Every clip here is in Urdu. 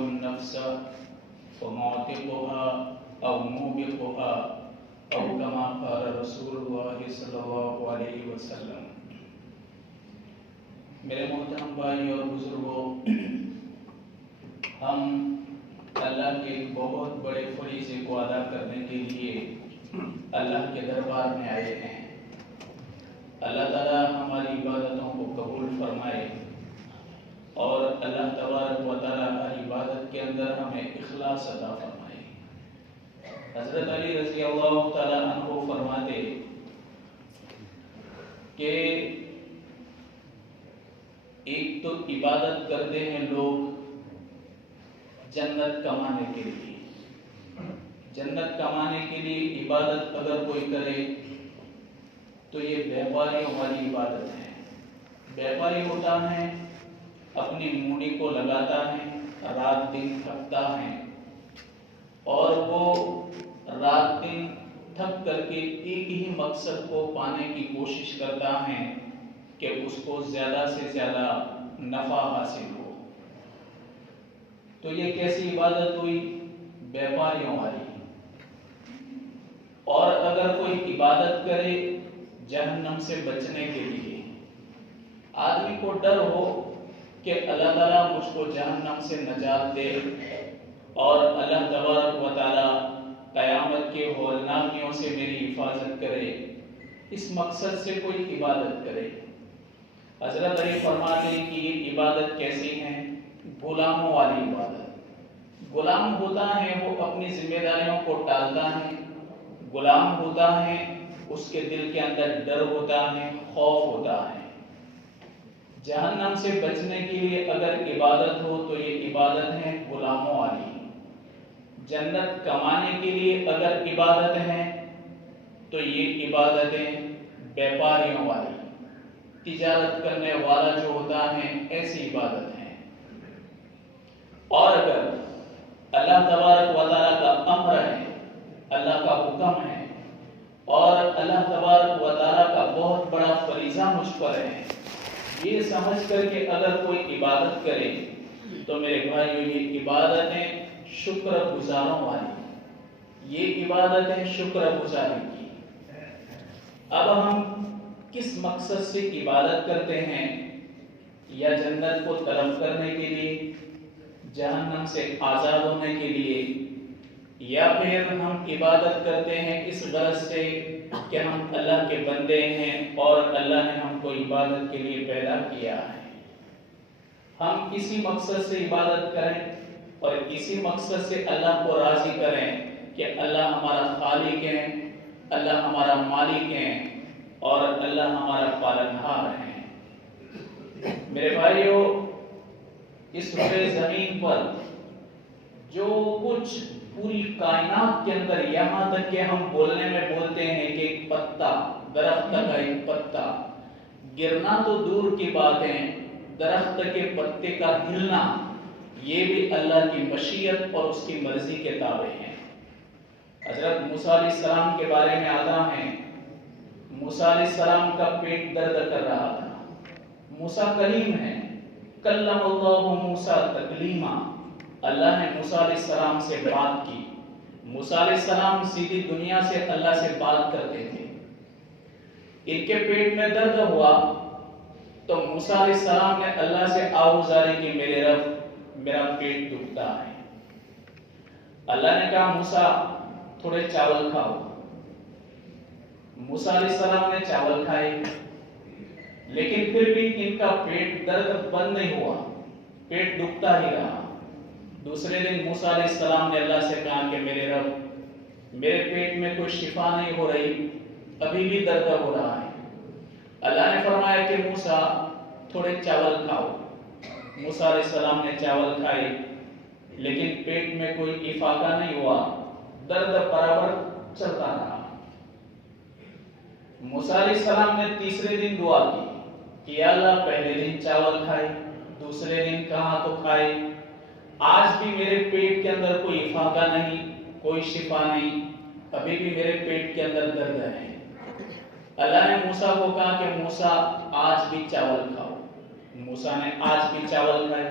النفس ومعتقها أو موبقها أو كما قال رسول الله صلی اللہ علیہ وسلم۔ میرے محترم بھائی اور بزرگوں، ہم اللہ کے بہت بڑے فریضے کو ادا کرنے کے لیے اللہ کے دربار میں آئے ہیں۔ اللہ تعالیٰ ہماری عبادتوں کو قبول فرمائے اور اللہ تبارک و تعالیٰ ہر عبادت کے اندر ہمیں اخلاص عطا فرمائے۔ حضرت علی رضی اللہ تعالیٰ عنہ فرماتے کہ ایک تو عبادت کرتے ہیں لوگ جنت کمانے کے لیے، جنت کمانے کے لیے عبادت اگر کوئی کرے تو یہ بیپاریوں والی عبادت ہے۔ بیپاری ہوتا ہے، اپنی موڑی کو لگاتا ہے، رات دن تھکتا ہے اور وہ رات دن تھک کر کے ایک ہی مقصد کو پانے کی کوشش کرتا ہے کہ اس کو زیادہ سے زیادہ نفع حاصل ہو۔ تو یہ کیسی عبادت ہوئی؟ بیپاریوں والی۔ اور اگر کوئی عبادت کرے جہنم سے بچنے کے لیے، آدمی کو ڈر ہو کہ اللہ تعالیٰ مجھ کو جہنم سے نجات دے اور اللہ تبارک و تعالیٰ قیامت کے ہولناکیوں سے میری حفاظت کرے، اس مقصد سے کوئی عبادت کرے۔ حضرت علی فرماتے ہیں کہ یہ عبادت کیسی ہے؟ غلاموں والی عبادت۔ غلام ہوتا ہے وہ اپنی ذمہ داریوں کو ٹالتا ہے، غلام ہوتا ہے اس کے دل کے اندر ڈر ہوتا ہے، خوف ہوتا ہے۔ جہنم سے بچنے کے لیے اگر عبادت ہو تو یہ عبادت ہے غلاموں والی۔ جنت کمانے کے لیے اگر عبادت ہے تو یہ عبادتیں بیپاریوں والی، تجارت کرنے والا جو ہوتا ہے ایسی عبادت ہے۔ اور اگر اللہ تبارک و تعالیٰ کا امر ہے، اللہ کا حکم ہے اور اللہ تبارک و تعالیٰ کا بہت بڑا فریضہ مجھ پر ہے، یہ سمجھ کر کے اگر کوئی عبادت کرے تو میرے بھائیو یہ عبادتیں شکر گزاروں والی، یہ عبادتیں شکر گزاری کی۔ اب ہم کس مقصد سے عبادت کرتے ہیں؟ یا جنت کو طلب کرنے کے لیے، جہنم سے آزاد ہونے کے لیے، یا پھر ہم عبادت کرتے ہیں اس غرض سے کہ ہم اللہ کے بندے ہیں اور اللہ نے ہم کو عبادت کے لیے پیدا کیا ہے۔ ہم کسی مقصد سے عبادت کریں اور کسی مقصد سے اللہ کو راضی کریں کہ اللہ ہمارا خالق ہے، اللہ ہمارا مالک ہے اور اللہ ہمارا پالنہار ہے۔ میرے بھائیو، اس روئے زمین پر جو کچھ پوری کائنات کے اندر، یہاں تک کہ ہم بولنے میں بولتے ہیں کہ ایک پتا، درخت کا ایک پتا گرنا تو دور کی بات ہے، درخت کے پتے کا ہلنا یہ بھی اللہ کی مشیت اور اس کی مرضی کے تابع ہے۔ حضرت موسیٰ علیہ السلام کے بارے میں آتا ہے، موسیٰ علیہ السلام کا پیٹ درد کر رہا تھا۔ موسیٰ کلیم ہے، کلم اللہ موسیٰ تکلیما، اللہ نے موسیٰ علیہ السلام سے بات کی۔ موسیٰ علیہ السلام سیدھی دنیا سے اللہ سے بات کرتے تھے۔ ان کے پیٹ میں درد ہوا تو موسیٰ علیہ السلام نے اللہ سے آہوزاری کی، میرے رب میرا پیٹ دکھتا ہے۔ اللہ نے کہا موسیٰ تھوڑے چاول کھاؤ۔ موسیٰ علیہ السلام نے چاول کھائے، لیکن پھر بھی ان کا پیٹ درد بند نہیں ہوا، پیٹ دکھتا ہی رہا۔ دوسرے دن موسیٰ علیہ السلام نے اللہ سے کہا کہ میرے رب میرے پیٹ میں کوئی شفا نہیں ہو رہی، ابھی بھی درد ہو رہا ہے۔ اللہ نے فرمایا کہ موسیٰ تھوڑے چاول کھاؤ۔ موسیٰ علیہ السلام نے چاول کھائے، لیکن پیٹ میں کوئی افاقہ نہیں ہوا، درد برابر چلتا رہا۔ موسیٰ علیہ السلام نے تیسرے دن دعا کی کہ یا اللہ پہلے دن چاول کھائے، دوسرے دن کہاں تو کھائے، آج بھی میرے پیٹ کے اندر کوئی افاقہ نہیں، کوئی شفا نہیں، ابھی بھی میرے پیٹ کے اندر درد ہے۔ اللہ نے موسیٰ کو کہا کہ موسیٰ آج بھی چاول کھاؤ۔ موسیٰ نے آج بھی چاول کھائے۔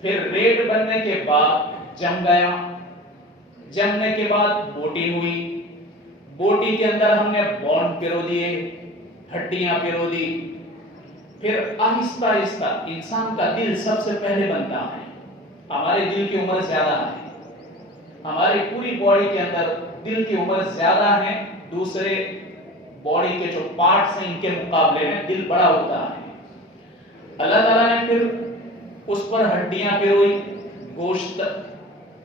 پھر ریت بننے کے بعد جم گیا، جمنے کے بعد بوٹی ہوئی، بوٹی کے اندر ہم نے بون پیرو دیے، ہڈیاں پیرو دی، پھر آہستہ آہستہ انسان کا دل سب سے پہلے بنتا ہے۔ ہمارے دل کی عمر زیادہ ہے، ہماری پوری باڈی کے اندر دل کی عمر زیادہ ہے، دوسرے باڈی کے جو پارٹس ہیں ان کے مقابلے میں دل بڑا ہوتا ہے۔ اللہ تعالیٰ نے پھر اس پر ہڈیاں پیروئی، گوشت،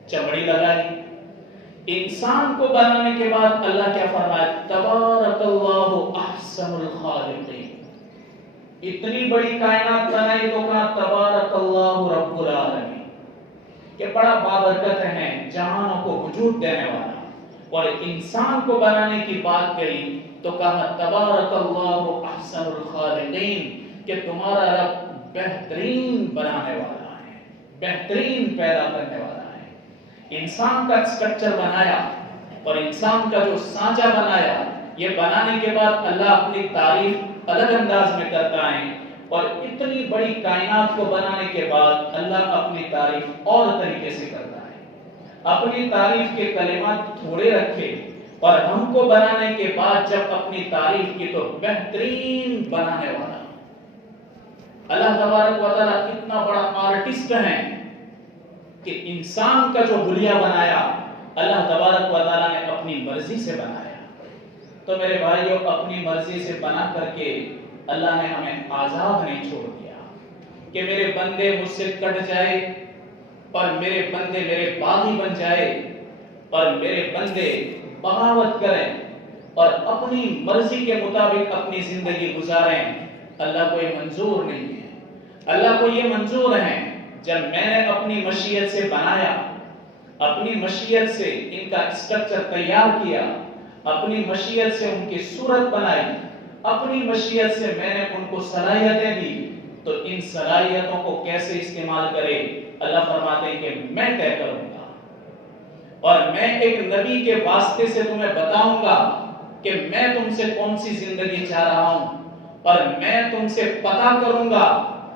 چمڑی لگائی۔ انسان کو بنانے کے بعد اللہ کیا فرمایا؟ تبارک اللہ احسن الخالقین۔ اتنی بڑی کائنات بنائی تو کہا تبارک اللہ رب العالمین، کہ بڑا بابرکت ہے جہانوں کو وجود دینے والا۔ اور انسان کو بنانے کی بات کہی تو کہا تبارک اللہ احسن الخالقین، کہ تمہارا رب بہترین بنانے والا ہے، بہترین پیدا کرنے والا ہے۔ انسان کا اسٹرکچر بنایا اور انسان کا جو سانچہ بنایا، یہ بنانے کے بعد اللہ اپنی تعریف الگ انداز میں کرتا ہے، اور اتنی بڑی کائنات کو بنانے کے بعد اللہ اپنی تعریف اور طریقے سے کرتا ہے۔ اپنی تعریف کے کلمات تھوڑے رکھے، اور ہم کو بنانے کے بعد جب اپنی تعریف کی تو بہترین بنانے والا اللہ تبارک و تعالیٰ اتنا بڑا آرٹسٹ ہے کہ انسان کا جو حلیہ بنایا اللہ تبارک و تعالیٰ نے اپنی مرضی سے بنایا۔ تو میرے بھائیوں، اپنی مرضی سے بنا کر کے اللہ نے ہمیں آزاد نہیں چھوڑ دیا کہ میرے بندے مجھ سے کٹ جائے اور میرے بندے میرے باغی بن جائے اور میرے بندے بغاوت کریں اور اپنی مرضی کے مطابق اپنی زندگی گزاریں۔ اللہ کو یہ منظور نہیں ہے۔ اللہ کو یہ منظور ہے جب میں نے اپنی مشیت سے بنایا، اپنی مشیت سے ان کا اسٹرکچر تیار کیا، اپنی مشیت سے ان کی صورت بنائی، اپنی مشیت سے میں نے ان کو صلاحیتیں دی، تو ان صلاحیتوں کو کیسے استعمال کرے اللہ فرماتے ہیں کہ میں طے کروں گا، اور میں ایک نبی کے واسطے سے تمہیں بتاؤں گا کہ میں تم سے کون سی زندگی چاہ رہا ہوں، اور میں تم سے پتہ کروں گا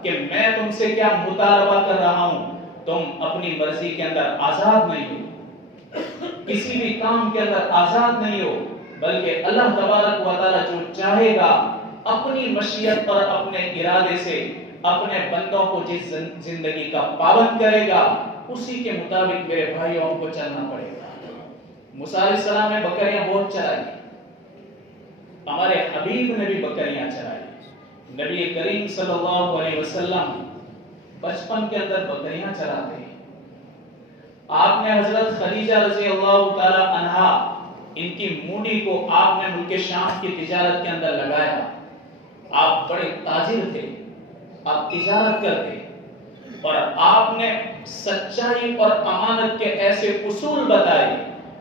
کہ میں تم سے کیا مطالبہ کر رہا ہوں۔ تم اپنی مرضی کے اندر آزاد نہیں ہو، کسی بھی کام کے اندر آزاد نہیں ہو، بلکہ اللہ تبارک و تعالیٰ جو چاہے گا اپنی مشیت اور اپنے ارادے سے اپنے بندوں کو جس زندگی کا پابند کرے گا اسی کے مطابق میرے بھائیوں کو چلنا پڑے گا۔ موسیٰ علیہ السلام نے بکریاں بہت چرائی، ہمارے حبیب نے بھی بکریاں چرائی۔ نبی کریم صلی اللہ علیہ وسلم بچپن کے اندر بکریاں چراتے ہیں۔ آپ نے حضرت خدیجہ رضی اللہ تعالی عنہا ان کی مونڈی کو آپ نے ملک شام کی تجارت کے اندر لگایا۔ آپ بڑے تاجر تھے، آپ تجارت کرتے، اور آپ نے سچائی اور امانت کے ایسے اصول بتائے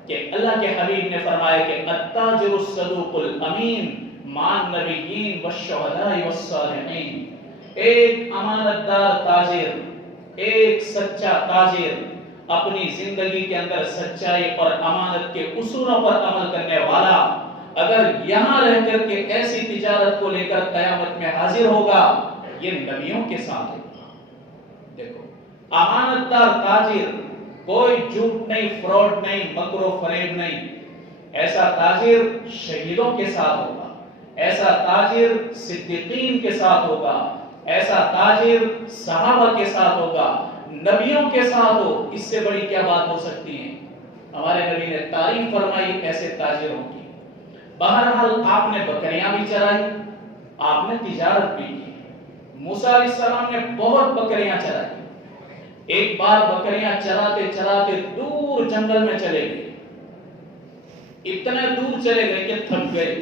کہ اللہ کے حبیب نے فرمایا کہ التاجر الصدوق الامین مع النبیین والشہداء والصالحین۔ ایک امانت دار تاجر، ایک سچا تاجر، اپنی زندگی کے اندر سچائی اور امانت کے اصولوں پر عمل کرنے والا، اگر یہاں رہ کر کے ایسی تجارت کو لے کر قیامت میں حاضر ہوگا، یہ نبیوں کے ساتھ ہوگا۔ دیکھو، امانت دار تاجر، کوئی جھوٹ نہیں، فراڈ نہیں، مکر و فریب نہیں، ایسا تاجر شہیدوں کے ساتھ ہوگا، ایسا تاجر صدیقین کے ساتھ ہوگا، ایسا تاجر صحابہ کے ساتھ ہوگا، نبیوں کے ساتھ ہو۔ اس سے بڑی کیا بات ہو سکتی ہے؟ ہمارے نبی نے تعریف فرمائی ایسے تاجروں کی۔ بہرحال آپ نے بکریاں بھی چرائی، آپ نے تجارت بھی کی۔ موسیٰ علیہ السلام نے بہت بکریاں چرائی۔ ایک بار بکریاں چراتے چراتے دور جنگل میں چلے گئے، اتنے دور چلے گئے کہ تھک گئے،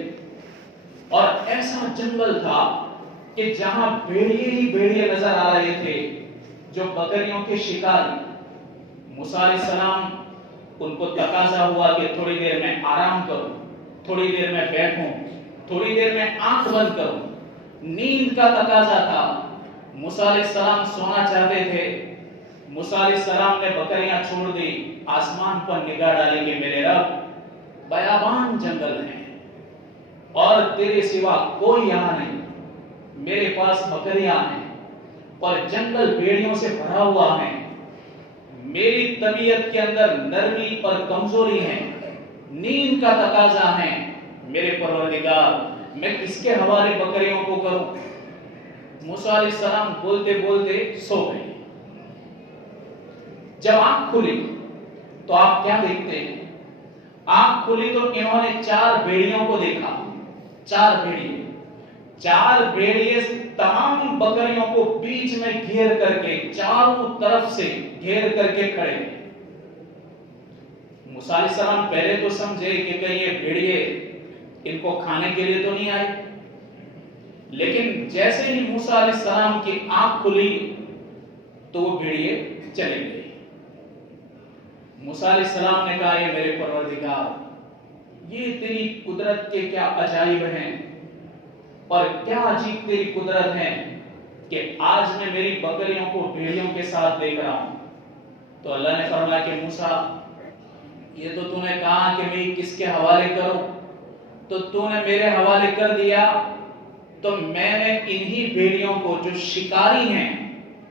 اور ایسا جنگل تھا کہ جہاں بھیڑیے ہی بھیڑیے نظر آ رہے تھے جو بکریوں کے شکاری۔ موسیٰ علیہ السلام ان کو تقاضا ہوا کہ تھوڑی دیر میں آرام کرو، تھوڑی دیر میں بیٹھوں، تھوڑی دیر میں آنکھ بند کروں۔ نیند کا تقاضا تھا، موسیٰ علیہ السلام سونا چاہتے تھے۔ موسیٰ علیہ السلام نے بکریاں چھوڑ دی، آسمان پر نگاہ ڈالی کہ میرے رب، بیابان جنگل ہے اور تیرے سوا کوئی یہاں نہیں، میرے پاس بکریاں ہیں اور جنگل بھیڑیوں سے بھرا ہوا ہے، میری طبیعت کے اندر نرمی اور کمزوری ہے، نیند کا تقاضا ہے، میرے پروردگار میں کس کے حوالے بکریوں کو کروں؟ موسیٰ علیہ السلام بولتے بولتے سو گئے۔ جب آنکھ کھلی تو آپ کیا دیکھتے ہیں؟ آنکھ کھلی تو انہوں نے 4 بھیڑیوں کو دیکھا۔ 4 بھیڑیے تمام بکریوں کو بیچ میں گھیر کر کے، چاروں طرف سے گھیر کر کے کھڑے ہیں۔ موسیٰ علیہ السلام پہلے تو سمجھے کہ کہیں یہ بھیڑیے ان کو کھانے کے لیے تو نہیں آئے، لیکن جیسے ہی موسیٰ علیہ السلام کی آنکھ کھلی تو وہ بھیڑیے چلے گئے۔ موسیٰ علیہ السلام نے کہا، یہ میرے پروردگار، یہ تیری قدرت کے کیا عجائب ہیں اور کیا عجیب تیری قدرت ہے کہ آج میں میری بکریوں کو بھیڑیوں کے ساتھ دیکھ رہا ہوں۔ تو اللہ نے فرمایا کہ موسیٰ، یہ تو نے کہا کہ میں کس کے حوالے کروں، تو نے میرے حوالے کر دیا، تو میں نے انہی بھیڑیوں کو جو شکاری ہیں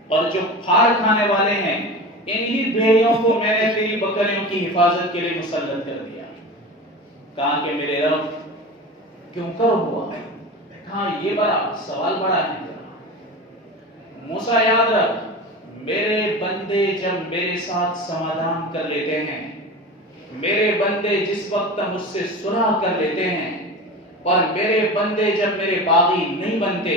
اور جو پھاڑ کھانے والے ہیں، انہی بھیڑیوں کو میں نے تیری بکریوں کی حفاظت کے لیے مسلط کر دیا۔ کہا کہ میرے رب کیوں کر ہوا؟ کہا یہ بڑا سوال بڑا ہے۔ موسیٰ یاد رکھ، میرے بندے جب میرے ساتھ سمادھان کر لیتے ہیں، میرے بندے جس وقت مجھ سے صلح کر لیتے ہیں، اور میرے بندے جب میرے باغی نہیں بنتے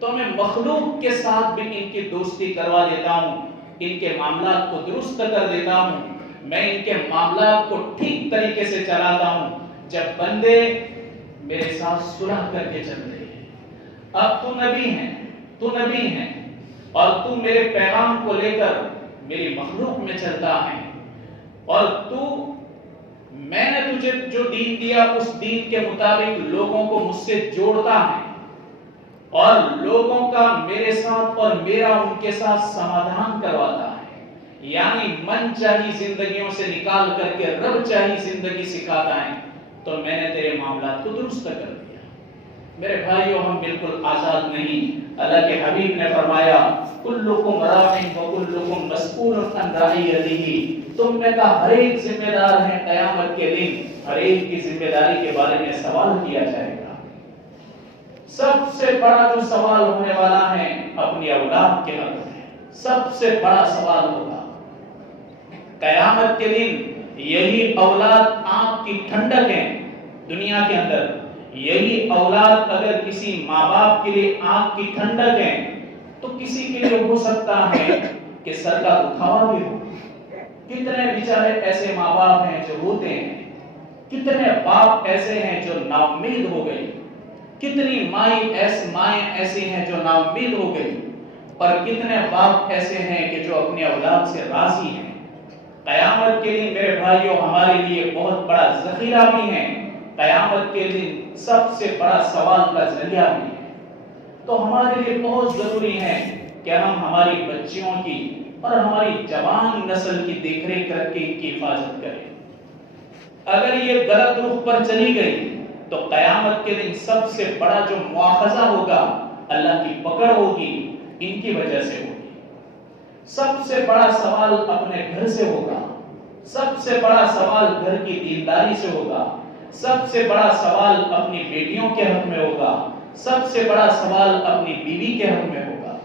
تو میں مخلوق کے ساتھ بھی ان کی دوستی کروا دیتا ہوں، ان کے معاملات کو درست کر دیتا ہوں، میں ان کے معاملات کو ٹھیک طریقے سے چلاتا ہوں جب بندے میرے ساتھ صلح کر کے چل رہے ہیں۔ اب تو نبی ہے اور تو میرے پیغام کو لے کر میری مخلوق میں چلتا ہے، اور میں نے تجھے جو دین دیا اس دین کے مطابق لوگوں کو مجھ سے جوڑتا ہے، اور لوگوں کا میرے ساتھ اور میرا ان کے ساتھ سمادھان کرواتا ہے، یعنی من چاہی زندگیوں سے نکال کر کے رب چاہی زندگی سکھاتا ہے۔ تو میں نے تیرے معاملات کو درست کر دیا۔ میرے بھائیوں، ہم بالکل آزاد نہیں۔ اللہ کے حبیب نے فرمایا، کلکم راع وکلکم مسئول عن رعیتہ، تم میں کا ہر ایک ذمہ دار ہے، قیامت کے دن ہر ایک کی ذمہ داری کے بارے میں سوال کیا جائے گا۔ سب سے بڑا جو سوال ہونے والا ہے اپنی اولاد کے حق میں، سب سے بڑا سوال ہوگا قیامت کے دن۔ یہی اولاد آنکھ کی ٹھنڈک ہے دنیا کے اندر، یہی اولاد اگر کسی ماں باپ کے لیے آنکھ کی ٹھنڈک ہے تو کسی کے لیے ہو سکتا ہے کہ سر کا دکھاوا بھی ہو۔ کتنے بیچارے ایسے ماں باپ ہیں جو روتے ہیں، کتنے باپ ایسے ہیں جو نا امید ہو گئی، کتنی مائیں ایسی ہیں جو نا امید ہو گئی، اور کتنے باپ ایسے ہیں کہ جو اپنی اولاد سے راضی ہیں۔ قیامت کے دن میرے بھائیوں ہمارے لیے بہت بڑا ذخیرہ بھی ہے، قیامت کے دن سب سے بڑا سوال کا ذریعہ بھی ہے۔ تو ہمارے لیے بہت ضروری ہے کہ ہم ہماری بچیوں کی اور ہماری جوان نسل کی دیکھ ریکھ کر کے ان کی حفاظت کریں۔ اگر یہ غلط رخ پر چلی گئی تو قیامت کے دن سب سے بڑا جو مواخذہ ہوگا، اللہ کی پکڑ ہوگی، ان کی وجہ سے ہوگی۔ سب سے بڑا سوال اپنے گھر سے ہوگا، سب سے بڑا سوال گھر کی دینداری سے ہوگا، سب سے بڑا سوال اپنی بیٹیوں کے حق میں ہوگا، سب سے بڑا سوال اپنی بیوی کے حق میں ہوگا۔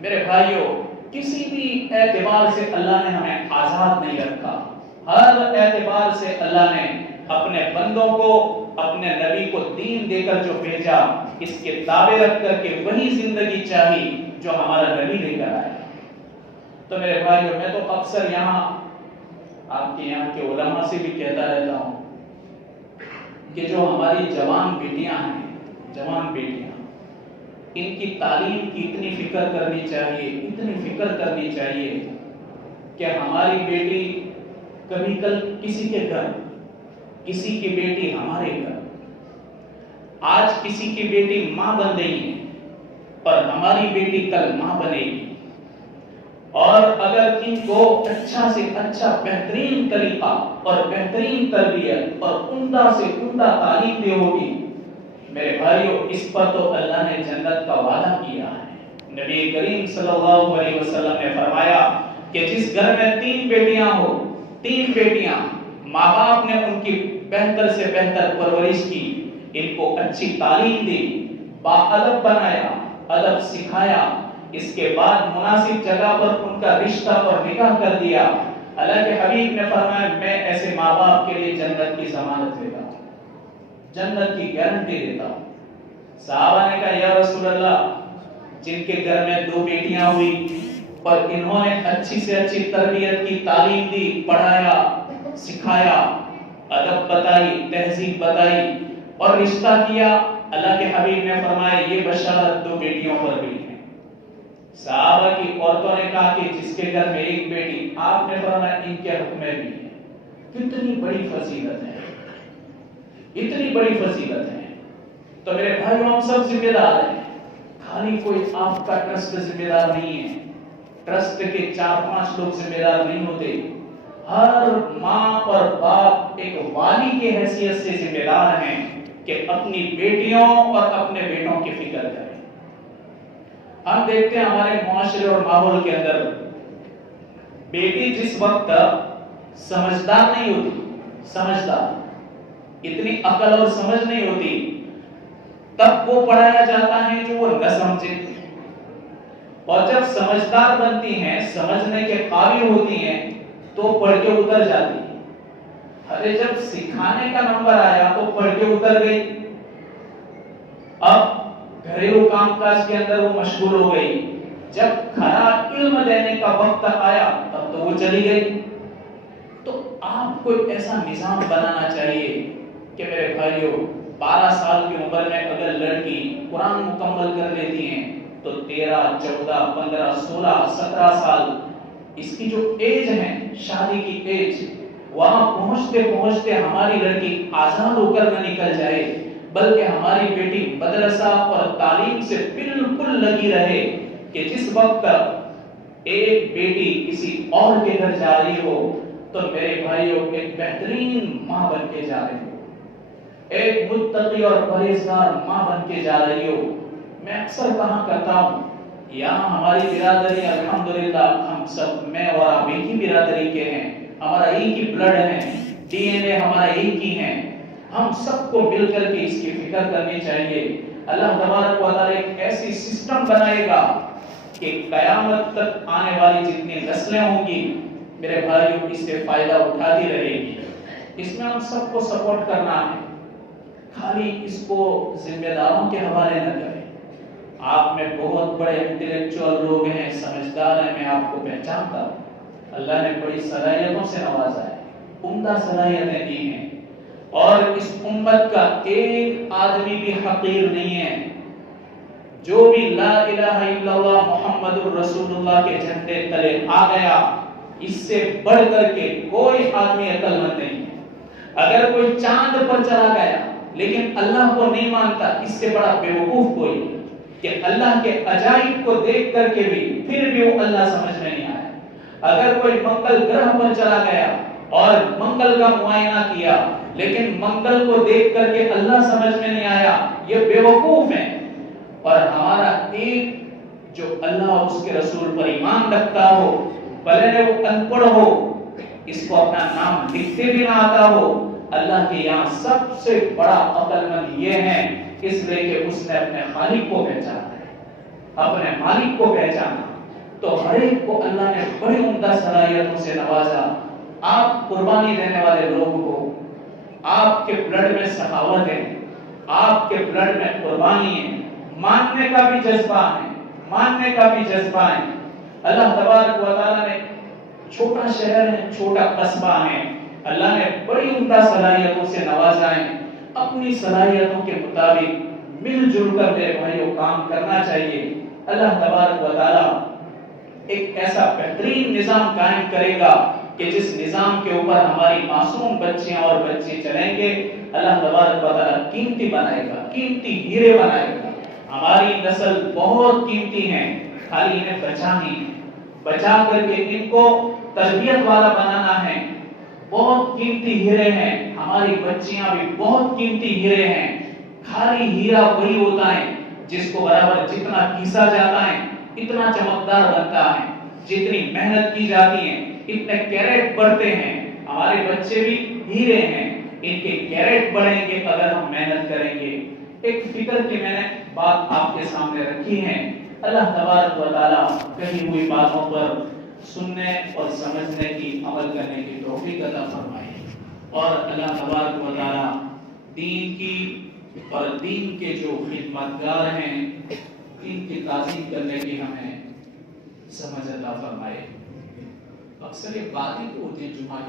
میرے بھائیوں، کسی بھی اعتبار سے اللہ نے ہمیں آزاد نہیں رکھا، ہر اعتبار سے اللہ نے اپنے بندوں کو، اپنے نبی کو دین دے کر جو بھیجا، اس کے تابع رکھ کر کے وہی زندگی چاہی جو ہمارا نبی لے کر آیا۔ تو میرے بھائیوں، میں تو اکثر یہاں آپ کے یہاں کے علماء سے بھی کہتا رہتا ہوں کہ جو ہماری جوان بیٹیاں ہیں، جوان بیٹیاں، ان کی تعلیم کی اتنی فکر کرنی چاہیے، اتنی فکر کرنی چاہیے کہ ہماری بیٹی کبھی کل کسی کے گھر، کسی کی بیٹی ہمارے گھر، آج کسی کی بیٹی ماں بن رہی ہے اور ہماری بیٹی کل ماں بنے گی، اور اگر ان کو اچھا سے اچھا بہترین طریقہ اور بہترین تربیت اور عمدہ سے عمدہ تعلیم دی ہوگی، میرے بھائیوں، اس پر تو اللہ نے جنت کا وعدہ کیا ہے۔ نبی کریم صلی اللہ علیہ وسلم نے فرمایا کہ جس گھر میں 3 بیٹیاں ہو، 3 بیٹیاں، ماں باپ نے ان کی بہتر سے بہتر پرورش کی، ان کو اچھی تعلیم دی، باادب بنایا، ادب سکھایا، اس کے بعد مناسب جگہ پر ان کا رشتہ اور نکاح کر دیا، اللہ کے حبیب نے فرمایا میں ایسے ماں باپ کے لیے جنت کی ضمانت دیتا ہوں، جنت کی گارنٹی دیتا ہوں۔ صحابہ نے کہا یا رسول اللہ، جن کے گھر میں 2 بیٹیاں ہوئی اور انہوں نے اچھی سے اچھی تربیت کی، تعلیم دی، پڑھایا، سکھایا، ادب بتائی، تہذیب بتائی اور رشتہ کیا، اللہ کے حبیب نے فرمایا یہ بشارت 2 بیٹیوں پر بھی ہے۔ صحابہ کی عورتوں نے کہا کہ جس کے گھر میں 1 بیٹی، آپ نے فرمایا ان کے حق میں بھی ہے۔ کتنی بڑی فضیلت ہے، اتنی بڑی فضیلت ہے۔ تو میرے بھائیوں، ہم سب ذمہ دار ہیں، خالی کوئی آپ کا ٹرسٹ ذمہ دار نہیں ہے، ٹرسٹ کے 4-5 لوگ ذمہ دار نہیں ہوتے، ہر ماں اور باپ ایک والی کی حیثیت سے ذمہ دار ہیں کہ اپنی بیٹیوں اور اپنے بیٹوں کی فکر کریں۔ ہم دیکھتے ہیں ہمارے معاشرے اور ماحول کے اندر بیٹی جس وقت سمجھدار نہیں ہوتی، سمجھدار، اتنی عقل اور سمجھ نہیں ہوتی، تب وہ پڑھایا جاتا ہے جو وہ نہ سمجھے، اور جب سمجھدار بنتی ہیں، سمجھنے کے قابل ہوتی ہیں، تو پڑھ کے اتر جاتی ہیں۔ ارے جب سکھانے کا نمبر آیا تو پڑھ کے اتر گئی، اب گھریلو کام کاج کے اندر وہ مشغول ہو گئی، جب کھرا علم دینے کا وقت آیا تب تو وہ چلی گئی۔ تو آپ کو ایسا نظام بنانا چاہیے کہ میرے بھائیوں، 12 سال کی عمر میں اگر لڑکی قرآن مکمل کر لیتی ہیں تو 13، 14، 15، 16، 17 سال اس کی جو ایج ہے، شادی کی ایج، وہاں پہنچتے پہنچتے ہماری لڑکی آزاد ہو کر نہ نکل جائے، بلکہ ہماری بیٹی مدرسہ اور تعلیم سے بالکل لگی رہے کہ جس وقت ایک بیٹی کسی اور کے گھر جا رہی ہو تو میرے بھائیوں ایک بہترین ماں بن کے جا رہی ہو، ایک متقی اور پرہیزگار ماں بن کے جا رہی ہو۔ میں اکثر کہا کرتا ہوں، یہاں ہماری برادری الحمدللہ ہم سب، میں اور آپ ایک ہی برادری کے ہیں، ہمارا ایک ہی بلڈ ہے، ڈی این اے ہمارا ایک ہی ہے، ہم سب کو مل کر کے اس کی فکر کرنی چاہیے۔ اللہ تبارک و تعالی ایک ایسی سسٹم بنائے گا کہ قیامت تک آنے والی جتنی نسلیں ہوں گی میرے بھائیوں اس سے فائدہ اٹھاتی رہے گی۔ اس میں ہم سب کو سپورٹ کرنا ہے، خالی اس کو ذمہ داروں کے حوالے نہ کریں۔ آپ میں بہت بڑے انٹلیکچوئل لوگ ہیں، سمجھدار ہیں، میں آپ کو پہچانتا ہوں، اللہ نے بڑی صلاحیتوں سے نوازا ہے، عمدہ صلاحیتیں دی ہیں، اور اس امت کا ایک آدمی بھی حقیر نہیں ہے۔ جو بھی لا الہ الا اللہ محمد الرسول اللہ کے جھنڈے تلے آ گیا، اس سے بڑھ کر کے کوئی آدمی عقل مند نہیں ہے۔ اگر کوئی چاند پر چلا گیا لیکن اللہ کو نہیں مانتا، اس سے بڑا بیوقوف کوئی نہیں کہ اللہ کے عجائب کو دیکھ کر کے بھی پھر بھی وہ اللہ سمجھ میں نہیں آیا۔ اگر کوئی منگل گرہ پر چلا گیا اور منگل کا معائنہ کیا لیکن منگل کو دیکھ کر کے اللہ سمجھ میں نہیں آیا، یہ بیوقوف ہیں۔ اور ہمارا ایک جو اللہ اور اس کے رسول پر ایمان رکھتا ہو، بھلے وہ ان پڑھ ہو، اس کو اپنا نام لکھتے بھی نہ آتا ہو، اللہ کے یہاں سب سے بڑا عقل مند یہ ہے، اس لیے کہ اس نے اپنے خالق کو پہچانا ہے، اپنے مالک کو پہچانا۔ تو ہر ایک کو اللہ نے بڑی عمدہ صلاحیتوں سے نوازا۔ آپ قربانی دینے والے لوگوں کو، آپ کے بلڈ میں سخاوت ہے، آپ کے بلڈ میں قربانی ہے، ماننے کا بھی جذبہ ہے، ماننے کا بھی جذبہ ہے۔ اللہ تبارک و تعالی نے چھوٹا شہر ہے، چھوٹا قصبہ ہے، اللہ نے بڑی عمدہ صلاحیتوں سے نوازا ہے۔ اپنی صلاحیتوں کے مطابق مل جل کر میرے بھائیوں کام کرنا چاہیے۔ اللہ تبارک و تعالی ایک ایسا بہترین نظام قائم کرے گا کہ جس نظام کے اوپر ہماری معصوم بچیاں اور بچے چلیں گے، اللہ تبارک و تعالی قیمتی بنائے گا، قیمتی ہیرے بنائے گا۔ ہماری نسل بہت قیمتی ہیں، خالی انہیں بچانی ہے، بچا کر کے ان کو تربیت والا بنانا ہے۔ بہت قیمتی ہیرے ہیں، ہماری بچیاں بھی بہت قیمتی ہیرے ہیں۔ خالی ہیرا وہی ہوتا ہے جس کو برابر جتنا پیسا جاتا ہے اتنا چمکدار بنتا ہے۔ جتنی محنت کی جاتی ہے اتنے کیرٹ بڑھتے ہیں. ہمارے بچے بھی ہیرے ہیں, ان کے کیرٹ بڑھیں گے اگر ہم محنت کریں گے. ایک فکر کی میں نے بات آپ کے سامنے رکھی ہے. اللہ تبارک و تعالیٰ کہی ہوئی باتوں پر سننے اور سمجھنے کی, عمل کرنے کی توفیق عطا فرمائے. اور اللہ تبارک و تعالیٰ دین کی اور دین کے جو خدمتگار ہیں ان کی تعظیم کرنے کی ہمیں سمجھ عطا فرمائے. اکثر یہ باتیں ہوتی ہیں جمعہ